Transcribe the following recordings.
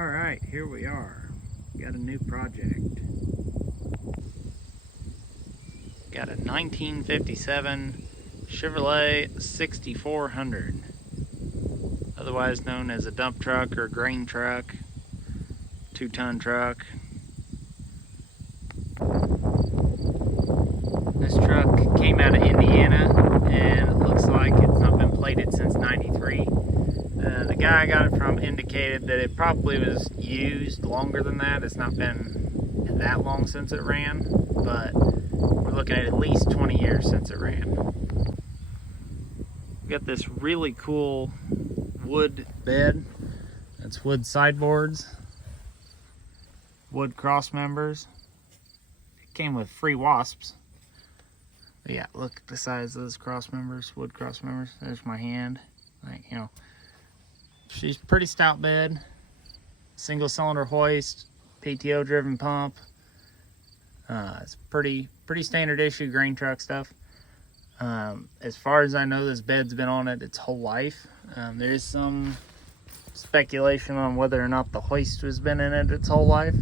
Alright, here we are. Got a new project. Got a 1957 Chevrolet 6400, otherwise known as a dump truck or grain truck, 2-ton truck. This truck came out of Indiana and it looks like it's not been plated since '93. The guy I got it from indicated that it probably was used longer than that. It's not been that long since it ran, but we're looking at least 20 years since it ran. We got this really cool wood bed. It's wood sideboards, wood cross members. It came with free wasps. But yeah, look at the size of those cross members, wood cross members. There's my hand. Like, you know, she's pretty stout bed. Single cylinder hoist, PTO driven pump. It's pretty standard issue grain truck stuff. As far as I know, this bed's been on it its whole life. There is some speculation on whether or not the hoist has been in it its whole life,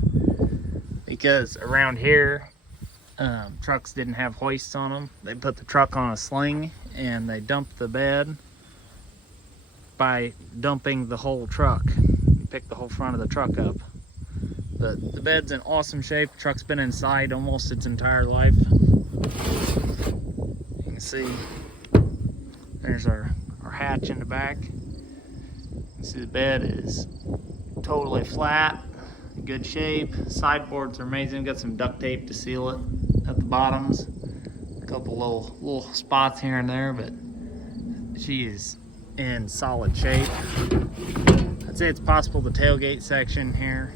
because around here trucks didn't have hoists on them. They put the truck on a sling and they dumped the bed by dumping the whole truck. You pick the whole front of the truck up. But the bed's in awesome shape. The truck's been inside almost its entire life. You can see there's our hatch in the back. You can see the bed is totally flat, in good shape. Sideboards are amazing. Got some duct tape to seal it at the bottoms. A couple little spots here and there, but she is in solid shape. I'd say it's possible the tailgate section here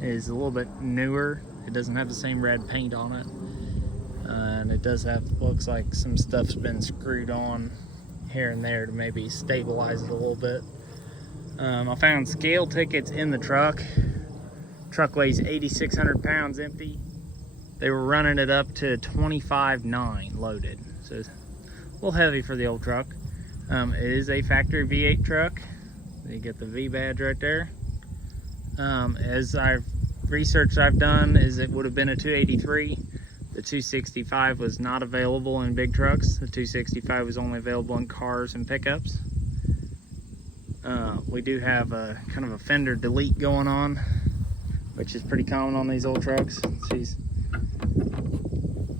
is a little bit newer. It doesn't have the same red paint on it, and it does have, looks like some stuff's been screwed on here and there to maybe stabilize it a little bit. I found scale tickets in the truck. Truck weighs 8,600 pounds empty. They were running it up to 25.9 loaded, so it's a little heavy for the old truck. It is a factory V8 truck. You get the V badge right there. As I've researched I've done, is it would have been a 283. The 265 was not available in big trucks. The 265 was only available in cars and pickups. We do have a kind of a fender delete going on, which is pretty common on these old trucks. She's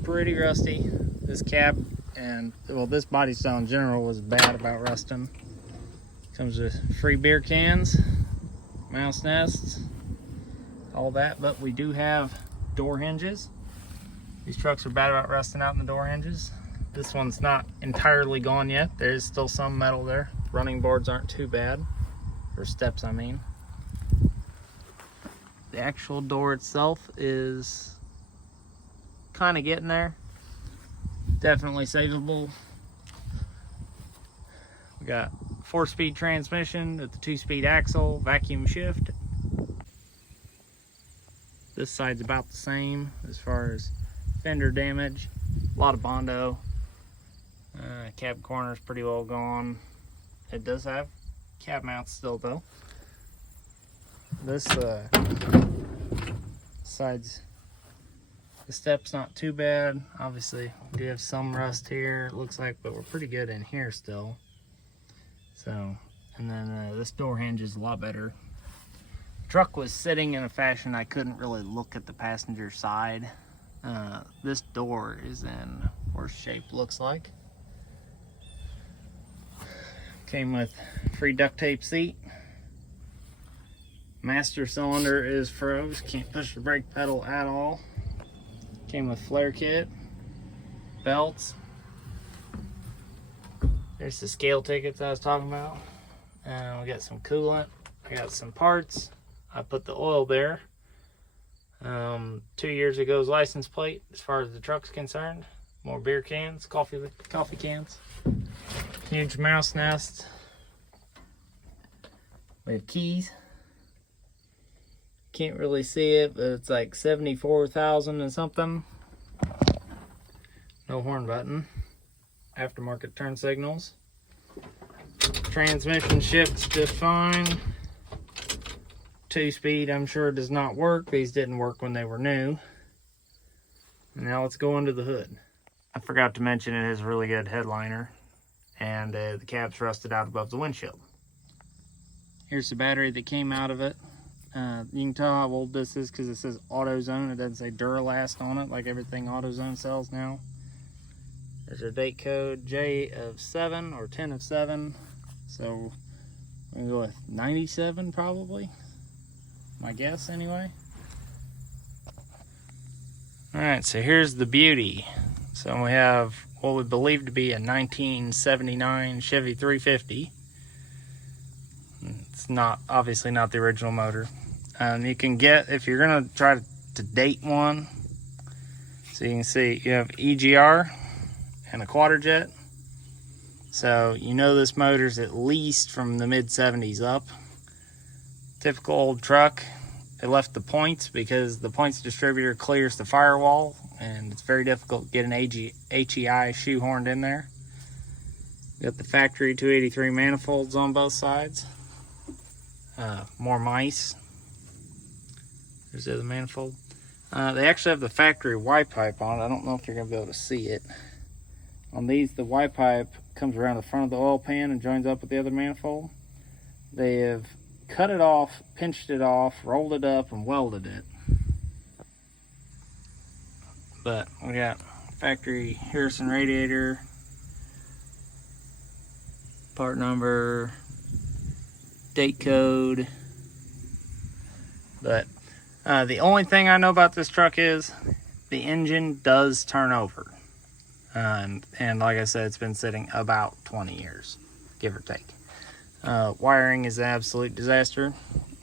pretty rusty. This cab and, well, this body style in general was bad about rusting. Comes with free beer cans, mouse nests, all that, but we do have door hinges. These trucks are bad about rusting out in the door hinges. This one's not entirely gone yet. There is still some metal there. Running boards aren't too bad, or steps I mean. The actual door itself is kind of getting there. Definitely savable. We got 4-speed transmission with the 2-speed axle, vacuum shift. This side's about the same as far as fender damage. A lot of Bondo. Cab corner's pretty well gone. It does have cab mounts still though. This side's, the step's not too bad. Obviously, we do have some rust here, it looks like, but we're pretty good in here still. So, and then this door hinge is a lot better. The truck was sitting in a fashion I couldn't really look at the passenger side. This door is in worse shape, looks like. Came with free duct tape seat. Master cylinder is froze, can't push the brake pedal at all. Came with flare kit, belts. There's the scale tickets I was talking about. And we got some coolant. I got some parts. I put the oil there. 2 years ago's license plate as far as the truck's concerned. More beer cans, coffee cans. Huge mouse nest. We have keys. Can't really see it, but it's like 74,000 and something. No horn button. Aftermarket turn signals. Transmission shifts just fine. 2-speed, I'm sure does not work. These didn't work when they were new. Now let's go under the hood. I forgot to mention it has a really good headliner, and the cap's rusted out above the windshield. Here's the battery that came out of it. You can tell how old this is because it says AutoZone. It doesn't say Duralast on it like everything AutoZone sells now. There's our date code, J of 7 or 10 of 7. So we're gonna go with 97 probably. My guess anyway. Alright, so here's the beauty. So we have what we believe to be a 1979 Chevy 350. It's not, obviously not the original motor. You can get, if you're gonna try to date one, so you can see you have EGR and a Quadrajet. So you know this motor's at least from the mid 70s up. Typical old truck. It left the points because the points distributor clears the firewall, and it's very difficult to get an HEI shoehorned in there. Got the factory 283 manifolds on both sides. More mice. There's the other manifold. They actually have the factory Y pipe on it. I don't know if you're going to be able to see it. On these, the Y pipe comes around the front of the oil pan and joins up with the other manifold. They have cut it off, pinched it off, rolled it up, and welded it. But we got factory Harrison radiator, part number, date code. But the only thing I know about this truck is the engine does turn over. And like I said, it's been sitting about 20 years, give or take. Wiring is an absolute disaster.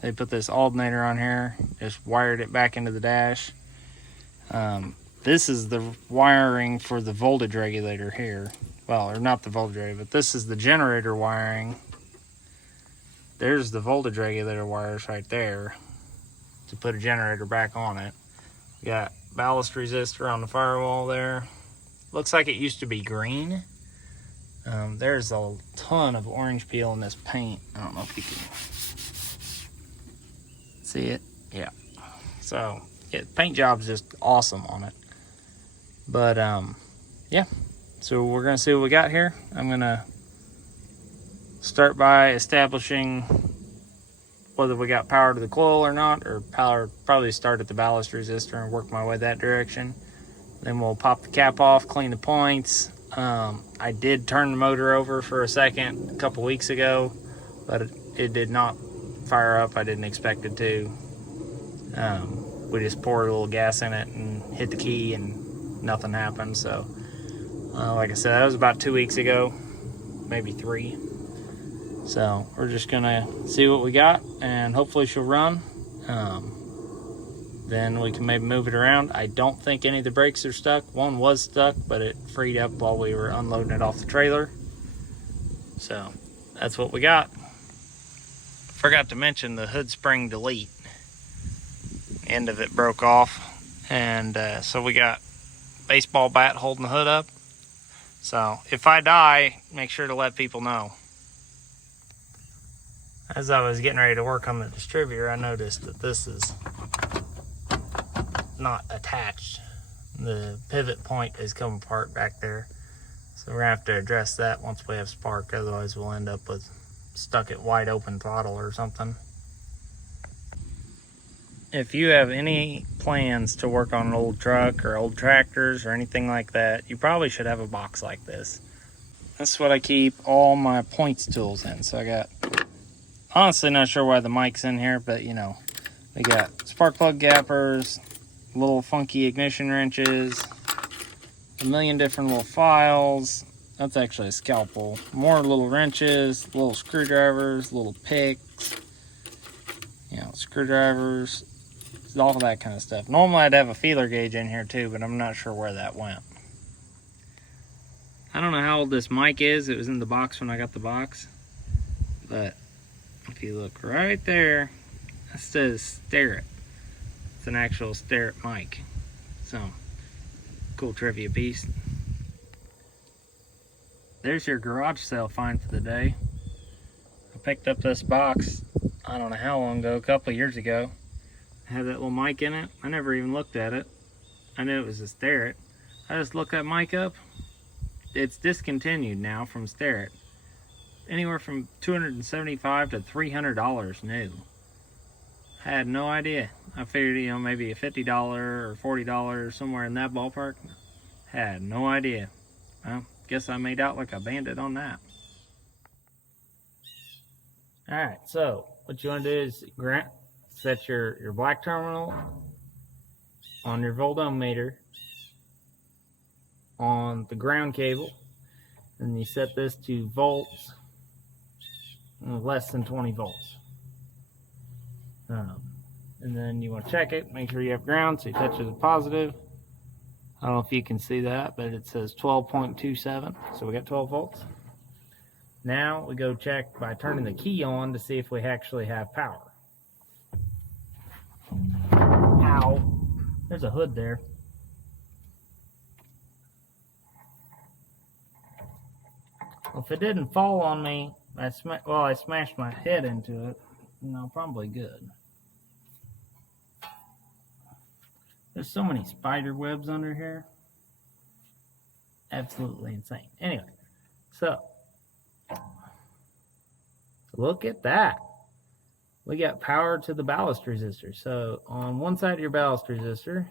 They put this alternator on here, just wired it back into the dash. This is the wiring for the voltage regulator here. Well, or not the voltage regulator, but this is the generator wiring. There's the voltage regulator wires right there to put a generator back on it. Got ballast resistor on the firewall there. Looks like it used to be green. There's a ton of orange peel in this paint. I don't know if you can see it. Yeah. So, yeah, paint job's just awesome on it. But, yeah. So we're going to see what we got here. I'm going to start by establishing whether we got power to the coil or not, or power, probably start at the ballast resistor and work my way that direction. Then we'll pop the cap off, clean the points. I did turn the motor over for a second a couple weeks ago, but it did not fire up. I didn't expect it to. We just poured a little gas in it and hit the key and nothing happened. So, like I said, that was about 2 weeks ago, maybe 3. So we're just gonna see what we got, and hopefully she'll run. Then we can maybe move it around. I don't think any of the brakes are stuck. One was stuck, but it freed up while we were unloading it off the trailer. So that's what we got. Forgot to mention the hood spring delete. End of it broke off, and so we got baseball bat holding the hood up. So if I die, make sure to let people know. As I was getting ready to work on the distributor, I noticed that this is not attached. The pivot point is coming apart back there. So we're gonna have to address that once we have spark, otherwise we'll end up with stuck at wide open throttle or something. If you have any plans to work on an old truck or old tractors or anything like that, you probably should have a box like this. That's what I keep all my points tools in. So I got, honestly not sure why the mic's in here, but you know, we got spark plug gappers, little funky ignition wrenches, a million different little files. That's actually a scalpel. More little wrenches, little screwdrivers, little picks, you know, screwdrivers, all that kind of stuff. Normally I'd have a feeler gauge in here too, but I'm not sure where that went. I don't know how old this mic is. It was in the box when I got the box. But if you look right there, it says Starrett. It's an actual Starrett mic. So, cool trivia piece. There's your garage sale find for the day. I picked up this box I don't know how long ago, a couple of years ago. It had that little mic in it. I never even looked at it. I knew it was a Starrett. I just looked that mic up. It's discontinued now from Starrett. Anywhere from $275 to $300 new. Had no idea. I figured, you know, maybe a $50 or $40, somewhere in that ballpark. Had no idea. Well, guess I made out like a bandit on that. Alright, so what you want to do is set your black terminal on your voltometer on the ground cable, and you set this to volts, less than 20 volts. And then you want to check it, make sure you have ground, so you touch it to positive. I don't know if you can see that, but it says 12.27, so we got 12 volts. Now we go check by turning the key on to see if we actually have power. Ow, there's a hood there. Well, if it didn't fall on me, I smashed my head into it, you know, probably good. There's so many spider webs under here. Absolutely insane. Anyway, so look at that. We got power to the ballast resistor. So on one side of your ballast resistor,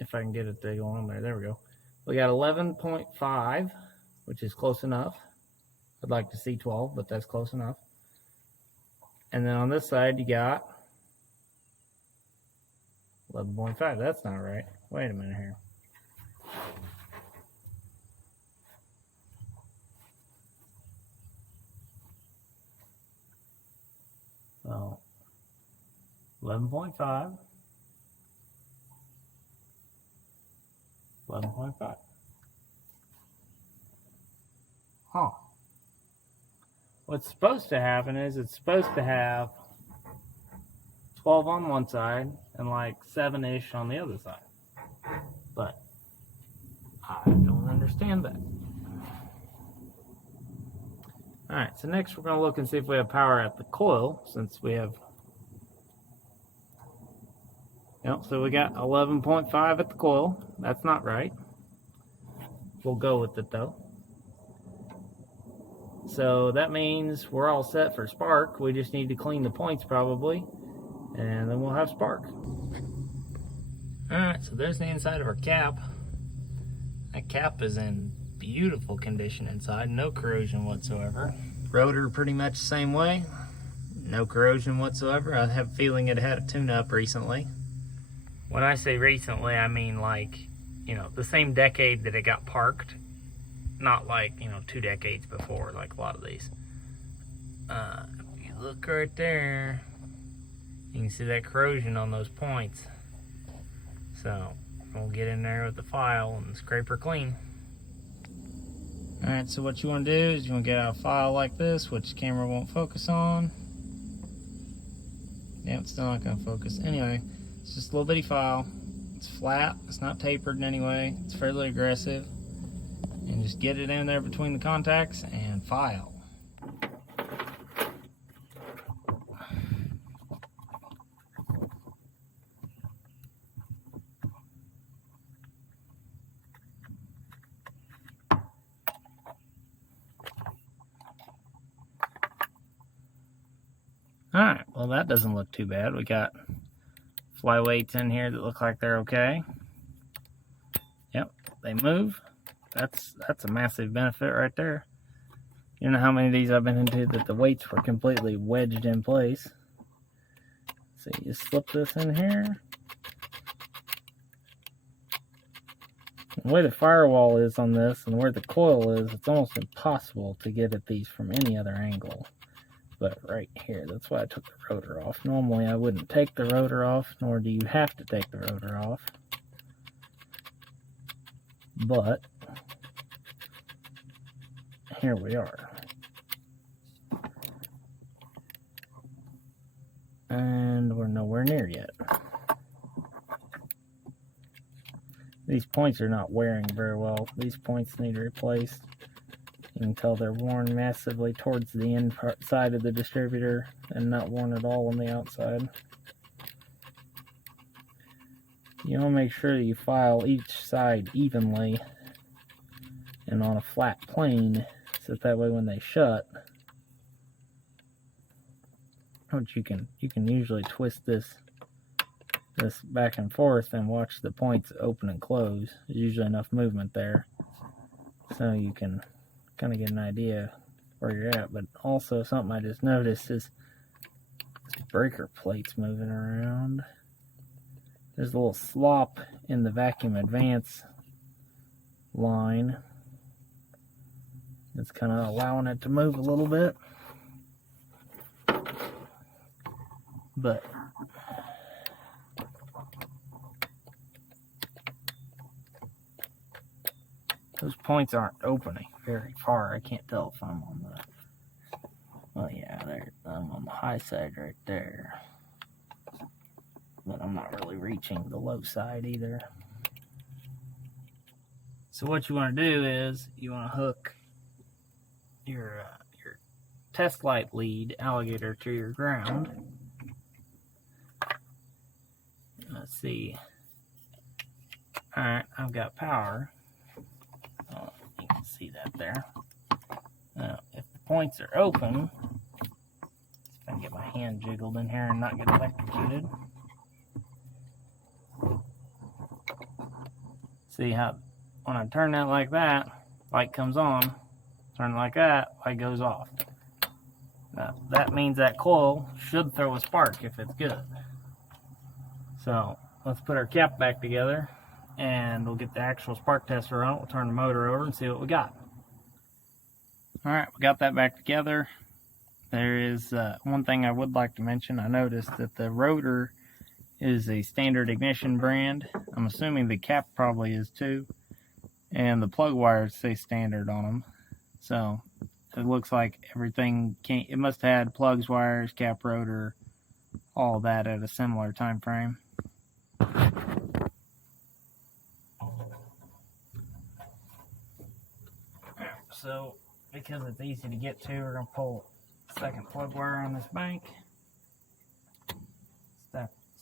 if I can get it to go on there, there we go. We got 11.5, which is close enough. I'd like to see 12, but that's close enough. And then on this side, you got 11.5. That's not right. Wait a minute here. So 11.5, 11.5. Huh. What's supposed to happen is it's supposed to have 12 on one side and like 7-ish on the other side. But I don't understand that. Alright, so next we're going to look and see if we have power at the coil, since we have... Yep, so we got 11.5 at the coil. That's not right. We'll go with it though. So that means we're all set for spark. We just need to clean the points probably, and then we'll have spark. Alright, so there's the inside of our cap. That cap is in beautiful condition inside, no corrosion whatsoever. Rotor pretty much the same way, no corrosion whatsoever. I have a feeling it had a tune-up recently. When I say recently, I mean like, you know, the same decade that it got parked. Not like, you know, 2 decades before, like a lot of these. If you look right there, you can see that corrosion on those points. So we'll get in there with the file and scrape her clean. Alright, so what you want to do is you want to get out a file like this, which the camera won't focus on. Yeah, it's still not going to focus. Anyway, it's just a little bitty file. It's flat, it's not tapered in any way, it's fairly aggressive. And just get it in there between the contacts and file. Alright, well that doesn't look too bad. We got flyweights in here that look like they're okay. Yep, they move. That's a massive benefit right there. You know how many of these I've been into that the weights were completely wedged in place. So you just slip this in here. The way the firewall is on this and where the coil is, it's almost impossible to get at these from any other angle. But right here, that's why I took the rotor off. Normally I wouldn't take the rotor off, nor do you have to take the rotor off. But here we are. And we're nowhere near yet. These points are not wearing very well. These points need replaced. You can tell they're worn massively towards the inside of the distributor and not worn at all on the outside. You want to make sure that you file each side evenly and on a flat plane, so that way when they shut, which you can usually twist this back and forth and watch the points open and close. There's usually enough movement there, so you can kind of get an idea where you're at. But also something I just noticed is this breaker plate's moving around. There's a little slop in the vacuum advance line. It's kind of allowing it to move a little bit. But those points aren't opening very far. I can't tell if I'm on the... Well, yeah, I'm on the high side right there. But I'm not really reaching the low side either. So what you want to do is you want to hook your test light lead alligator to your ground. Let's see. Alright, I've got power. Oh, you can see that there. Now, if the points are open, see if I can get my hand jiggled in here and not get electrocuted. See how when I turn that like that, light comes on. Turn it like that, light goes off. Now, that means that coil should throw a spark if it's good. So let's put our cap back together and we'll get the actual spark tester on it. We'll turn the motor over and see what we got. Alright, we got that back together. There is one thing I would like to mention. I noticed that the rotor is a standard ignition brand. I'm assuming the cap probably is too. And the plug wires say standard on them. So it looks like everything it must have had plugs, wires, cap, rotor, all that at a similar time frame. So because it's easy to get to, we're going to pull a second plug wire on this bank.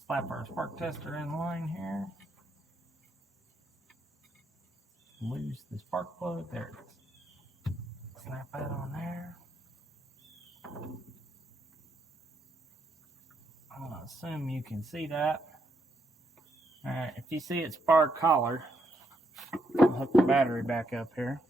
Slap our spark tester in line here. Lose the spark plug. There it is. Snap that on there. I'm going to assume you can see that. Alright, if you see it spark collar, I'll hook the battery back up here.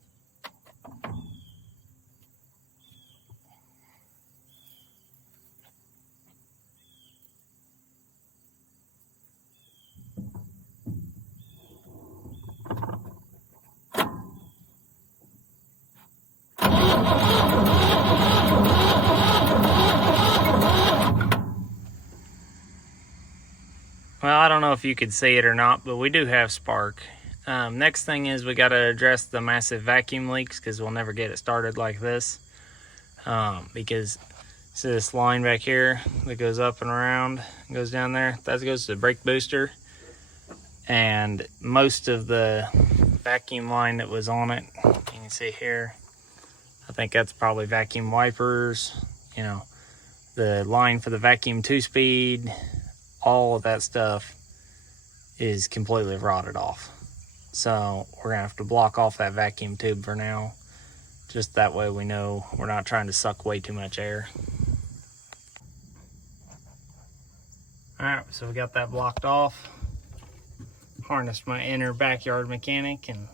Well, I don't know if you could see it or not, but we do have spark. Next thing is we got to address the massive vacuum leaks because we'll never get it started like this. Because see this line back here that goes up and around and goes down there? That goes to the brake booster. And most of the vacuum line that was on it, you can see here, I think that's probably vacuum wipers, you know, the line for the vacuum 2-speed, all of that stuff is completely rotted off. So we're gonna have to block off that vacuum tube for now. Just that way we know we're not trying to suck way too much air. All right, so we got that blocked off. Harnessed my inner backyard mechanic and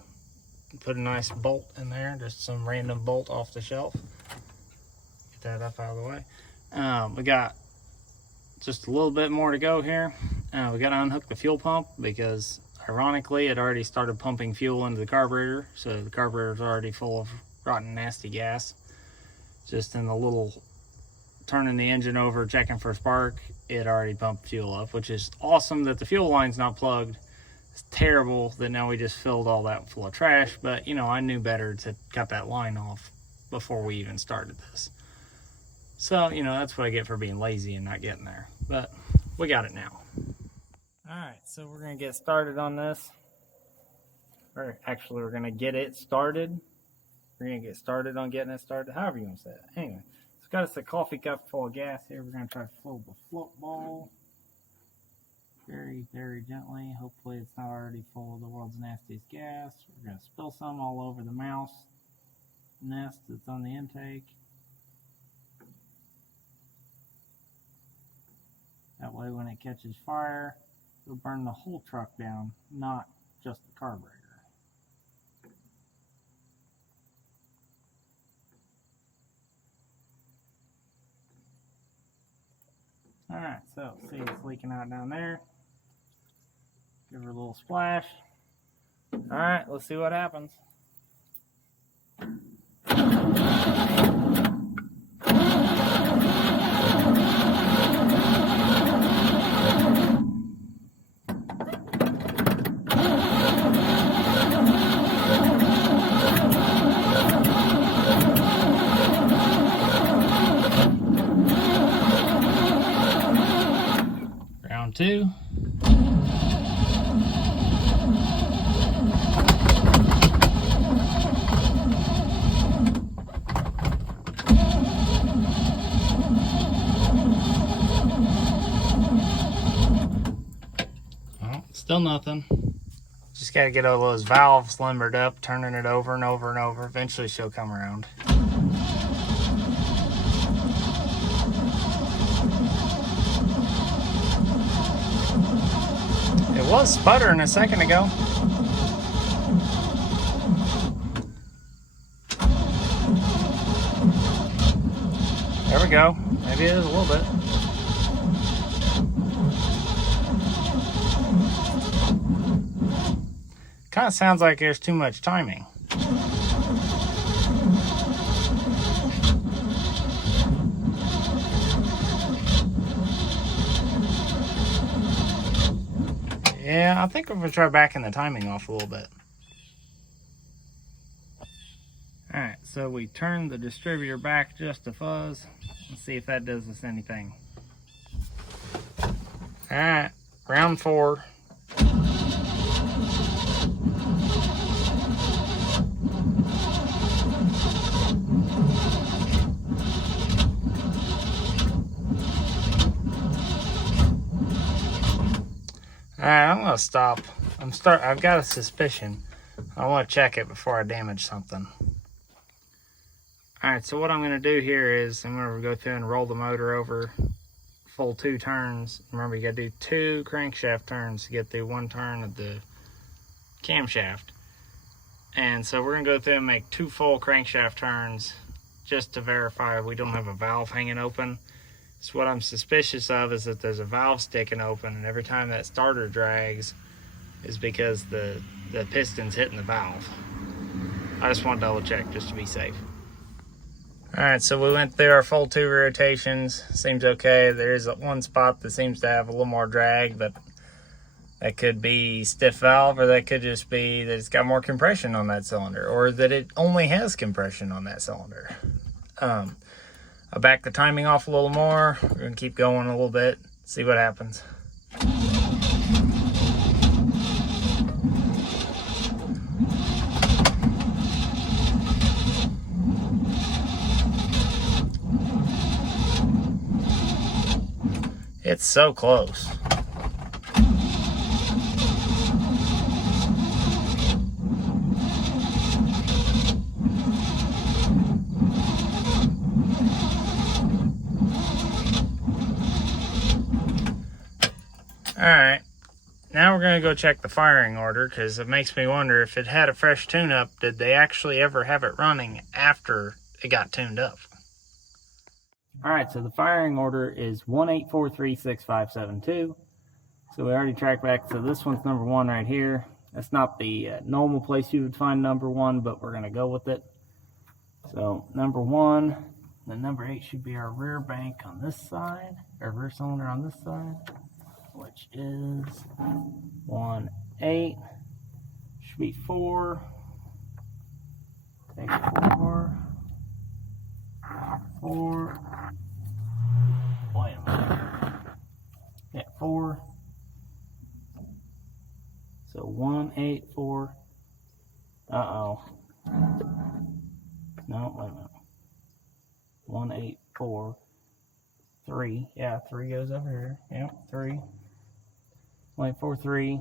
put a nice bolt in there, just some random bolt off the shelf. Get that up out of the way. We got just a little bit more to go here. We got to unhook the fuel pump because ironically it already started pumping fuel into the carburetor, so the carburetor's already full of rotten nasty gas. Just in the little turning the engine over, checking for spark, it already pumped fuel up, which is awesome that the fuel line's not plugged. It's terrible that now we just filled all that full of trash, but you know, I knew better to cut that line off before we even started this. So, you know, that's what I get for being lazy and not getting there. But we got it now. Alright, so we're going to get started on this. We're going to get it started. we're gonna get started on getting it started, however you want to say it. Anyway, it's got us a coffee cup full of gas here. We're gonna try to fill the float bowl very, very gently. Hopefully it's not already full of the world's nastiest gas. We're gonna spill some all over the mouse nest that's on the intake. That way when it catches fire, it'll burn the whole truck down, not just the carburetor. Alright, so see it's leaking out down there. Give her a little splash. Alright, let's see what happens. Round two. Still nothing. Just got to get all those valves limbered up, turning it over and over and over. Eventually she'll come around. It was sputtering a second ago. There we go. Maybe it is a little bit. Kind of sounds like there's too much timing. Yeah, I think I'm going to try backing the timing off a little bit. Alright, so we turned the distributor back just a fuzz. Let's see if that does us anything. Alright, round four. Alright, I'm gonna stop. I've got a suspicion. I want to check it before I damage something. Alright, so what I'm gonna do here is I'm gonna go through and roll the motor over full 2 turns. Remember, you gotta do 2 crankshaft turns to get through 1 turn of the camshaft. And so we're gonna go through and make 2 full crankshaft turns just to verify we don't have a valve hanging open. So what I'm suspicious of is that there's a valve sticking open, and every time that starter drags is because the piston's hitting the valve. I just want to double check just to be safe. Alright, so we went through our full 2 rotations. Seems okay. There is one spot that seems to have a little more drag, but that could be stiff valve, or that could just be that it's got more compression on that cylinder, or that it only has compression on that cylinder. I'll back the timing off a little more. We're going to keep going a little bit, see what happens. It's so close. Alright, now we're going to go check the firing order, because it makes me wonder if it had a fresh tune-up, did they actually ever have it running after it got tuned up? Alright, so the firing order is 18436572. So we already tracked back, so this one's number 1 right here. That's not the normal place you would find number 1, but we're going to go with it. So number 1, the number 8 should be our rear bank on this side, or rear cylinder on this side, which is 1, 8, should be 4, take 4, 4, wait a minute, yeah, 4, so 1, 8, 4, No, wait a minute. 1, 8, 4, 3. Yeah, 3 goes over here. Yep, 3. 1, 8, 4, 3,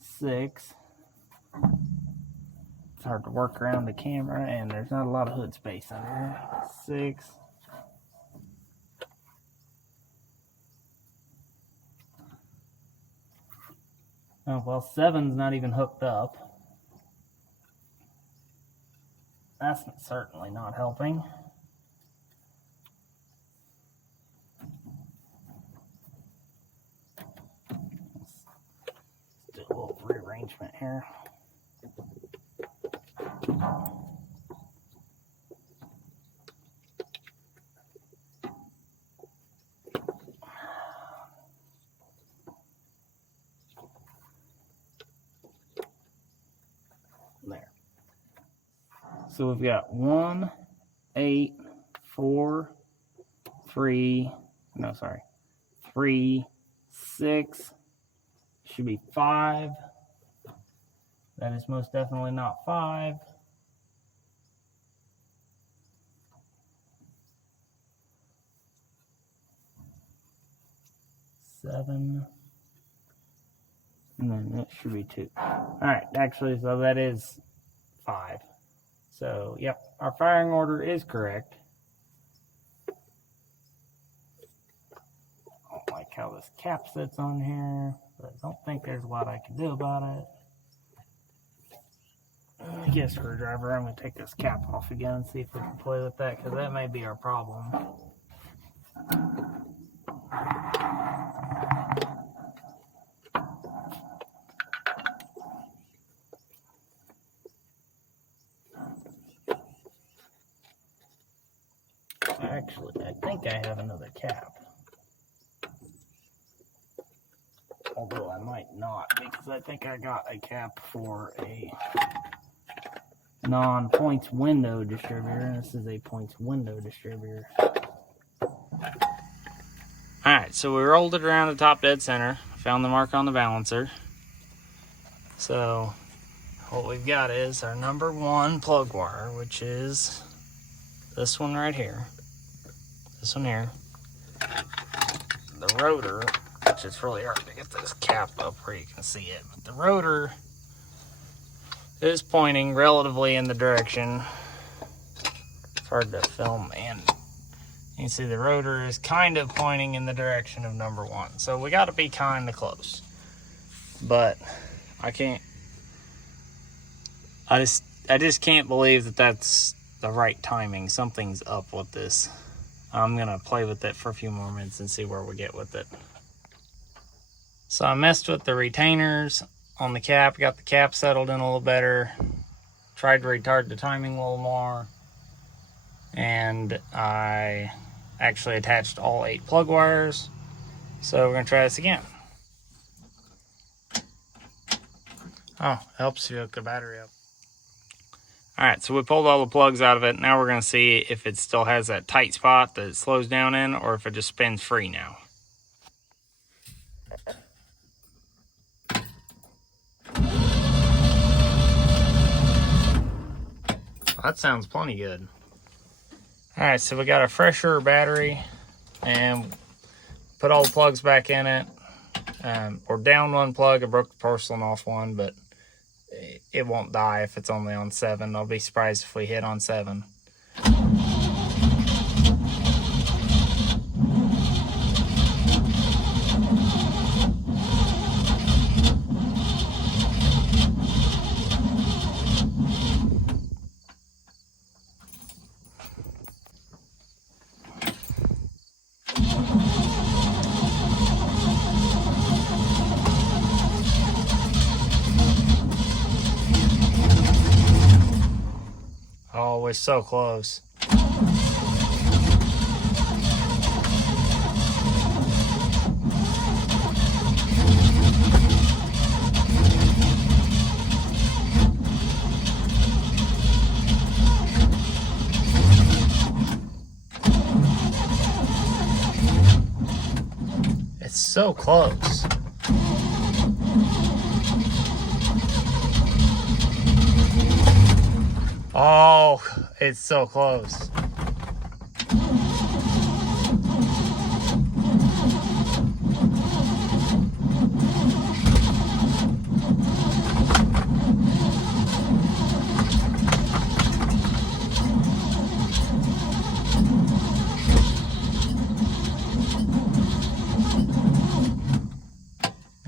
6. It's hard to work around the camera, and there's not a lot of hood space under here. 6. Oh, well, 7's not even hooked up. That's certainly not helping. Let's do a little rearrangement here. There. So we've got 1, 8, 4, 3, 6, should be 5. That is most definitely not 5. 7. And then it should be 2. Alright, actually, so that is 5. So, yep, our firing order is correct. I don't like how this cap sits on here, but I don't think there's a lot I can do about it. I get a screwdriver. I'm going to take this cap off again and see if we can play with that, because that may be our problem. Actually, I think I have another cap. Although I might not, because I think I got a cap for a non-points window distributor, and this is a points window distributor. Alright, so we rolled it around the top dead center, found the mark on the balancer. So what we've got is our number 1 plug wire, which is this one right here. This one here. The rotor, which is really hard to get this cap up where you can see it, but the rotor is pointing relatively in the direction. It's hard to film, and you can see the rotor is kind of pointing in the direction of number 1. So we got to be kind of close. But I just can't believe that that's the right timing. Something's up with this. I'm gonna play with it for a few more minutes and see where we get with it. So I messed with the retainers on the cap, got the cap settled in a little better, tried to retard the timing a little more, and I actually attached all 8 plug wires. So we're gonna try this again. Oh, helps you hook the battery up. Alright, so we pulled all the plugs out of it. Now we're going to see if it still has that tight spot that it slows down in, or if it just spins free now. That sounds plenty good. Alright, so we got a fresher battery, and put all the plugs back in it. We're down 1 plug. I broke the porcelain off one, but it won't die if it's only on 7. I'll be surprised if we hit on 7. Oh, we're so close. It's so close. Oh, It's so close.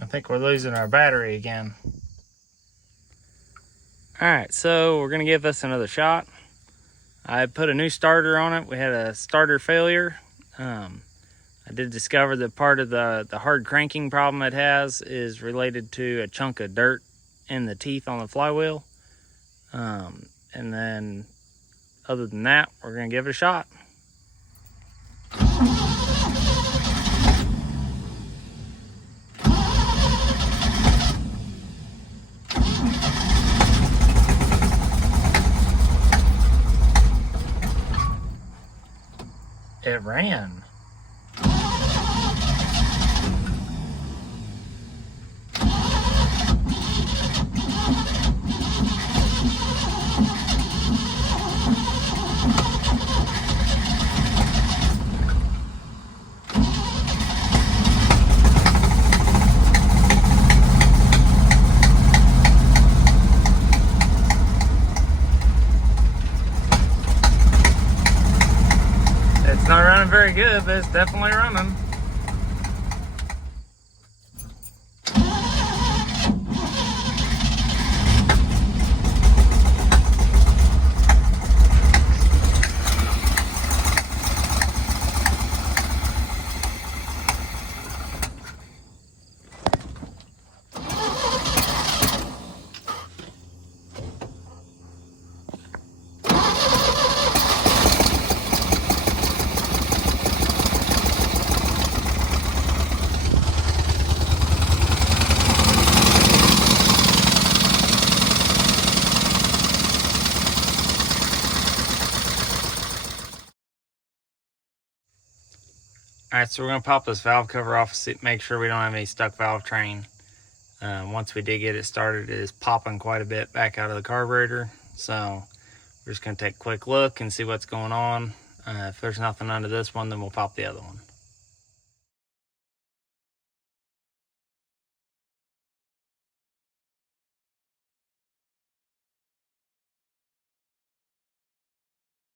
I think we're losing our battery again. All right, so we're gonna give this another shot. I put a new starter on it. We had a starter failure. I did discover that part of the hard cranking problem it has is related to a chunk of dirt in the teeth on the flywheel. And then other than that, we're gonna give it a shot. It ran. It's not running very good, but it's definitely running. All right, so we're gonna pop this valve cover off, make sure we don't have any stuck valve train. Once we did get it started, it is popping quite a bit back out of the carburetor. So we're just gonna take a quick look and see what's going on. If there's nothing under this one, then we'll pop the other one.